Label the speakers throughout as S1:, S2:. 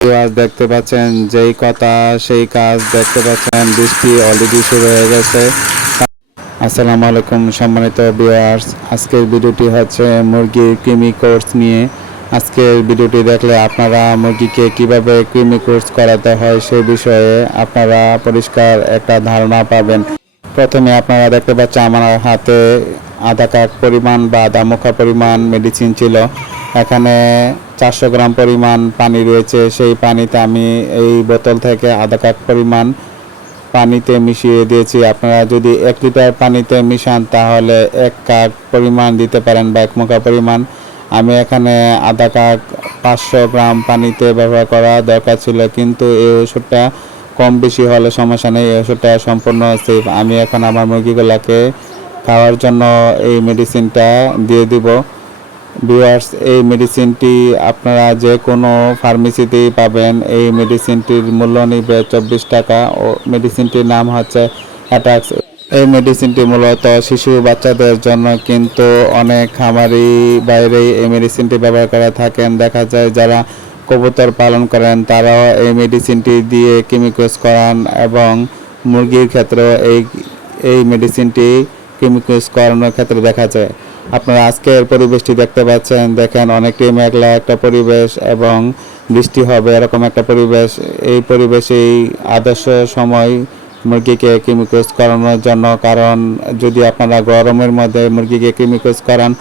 S1: আজ দেখতে পাচ্ছেন যেই কথা, সেই কাজ দেখতে পাচ্ছেন। বৃষ্টি অলরেডি শুরু হয়ে গেছে। আসসালামু আলাইকুম সম্মানিত ভিউয়ার্স আজকের ভিডিওটি হচ্ছে মুরগির কৃমি কোর্স নিয়ে। আজকের ভিডিওটি দেখলে আপনারা মুরগিকে কীভাবে কৃমি কোর্স করাতে হয় সেই বিষয়ে আপনারা পরিষ্কার একটা ধারণা পাবেন। প্রথমে আপনারা দেখতে পাচ্ছেন, আমার হাতে আধা কাপ পরিমাণ বা আধা মুখা পরিমাণ মেডিসিন ছিল। এখানে চারশো গ্রাম পরিমাণ পানি রয়েছে। সেই পানিতে আমি এই বোতল থেকে আধা কাপ পরিমাণ পানিতে মিশিয়ে দিয়েছি। আপনারা যদি এক লিটার পানিতে মিশান, তাহলে এক কাপ পরিমাণ দিতে পারেন বা এক মুখা পরিমাণ। আমি এখানে আধা কাপ পাঁচশো গ্রাম পানিতে ব্যবহার করা দরকার ছিল, কিন্তু এই ওষুধটা কম বেশি হলে সমস্যা নেই এই ওষুধটা সম্পূর্ণ সেফ আমি এখন আমার মুরগিগুলোকে খাওয়ার জন্য এই মেডিসিনটা দিয়ে দিব। ভিউয়ার্স এই মেডিসিনটি আপনারা যে কোনো ফার্মেসিতেই পাবেন। এই মেডিসিনটির মূল্য নিবে চব্বিশ টাকা। ও মেডিসিনটির নাম হচ্ছে অ্যাটাক্স এই মেডিসিনটি মূলত শিশু বাচ্চাদের জন্য কিন্তু অনেক খামারি বাইরেই এই মেডিসিনটি ব্যবহার করে থাকেন। দেখা যায় যারা কবুতর পালন করেন, তারাও এই মেডিসিনটি দিয়ে কেমিক্যালস করান এবং মুরগির ক্ষেত্রেও এই এই মেডিসিনটি কেমিক্যালস করানোর ক্ষেত্রে দেখা যায়। আপনারা আজকের পরিবেশটি দেখতে পাচ্ছেন, দেখেন অনেকটাই মেঘলা একটা পরিবেশ এবং বৃষ্টি হবে এরকম একটা পরিবেশ। এই পরিবেশেই আদর্শ সময় মুরগিকে কেমিক্যালস করানোর জন্য, কারণ যদি আপনারা গরমের মধ্যে মুরগিকে কেমিক্যালস করান,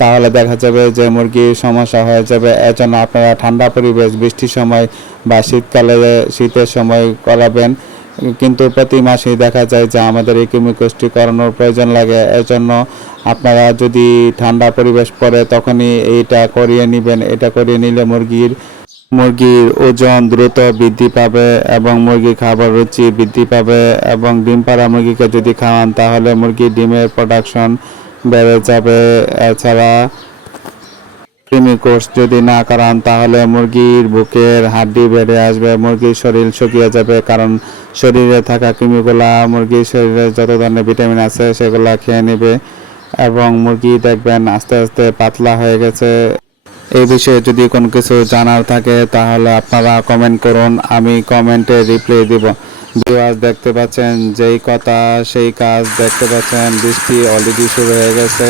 S1: তাহলে দেখা যাবে যে মুরগির সমস্যা হয়ে যাবে। এজন্য আপনারা ঠান্ডা পরিবেশ বৃষ্টির সময় বা শীতকালে শীতের সময় করাবেন। কিন্তু প্রতি মাসেই দেখা যায় যে আমাদের এই কেমিক্যালসটি করানোর প্রয়োজন লাগে। এজন্য আপনারা যদি ঠান্ডা পরিবেশ পড়ে তখনই এইটা করিয়ে নেবেন। এটা করিয়ে নিলে মুরগির মুরগির ওজন দ্রুত বৃদ্ধি পাবে এবং মুরগি খাবার রুচি বৃদ্ধি পাবে এবং ডিম পাড়া মুরগিকে যদি খাওয়ান, তাহলে মুরগির ডিমের প্রোডাকশন বেড়ে যাবে। এছাড়া কৃমি কোর্স যদি না করান, তাহলে মুরগির বুকের হাড্ডি বেড়ে আসবে, মুরগির শরীর শুকিয়ে যাবে। কারণ শরীরে থাকা কৃমিগুলা মুরগির শরীরে যত ধরনের ভিটামিন আছে, সেগুলা খেয়ে নেবে এবং মুরগি দেখবেন আস্তে আস্তে পাতলা হয়ে গেছে। এই বিষয়ে যদি কোনো কিছু জানার থাকে, তাহলে আপনারা কমেন্ট করুন, আমি কমেন্টে রিপ্লাই দিব। ভিউয়ার্স দেখতে পাচ্ছেন যেই কথা, সেই কাজ দেখতে পাচ্ছেন, বৃষ্টি অলরেডি শুরু হয়ে গেছে।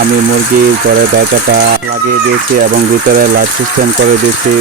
S1: আমি মুরগির ঘরে দরজাটা লাগিয়ে দিয়েছি এবং ভিতরে লাইট সিস্টেম করে দিয়েছি।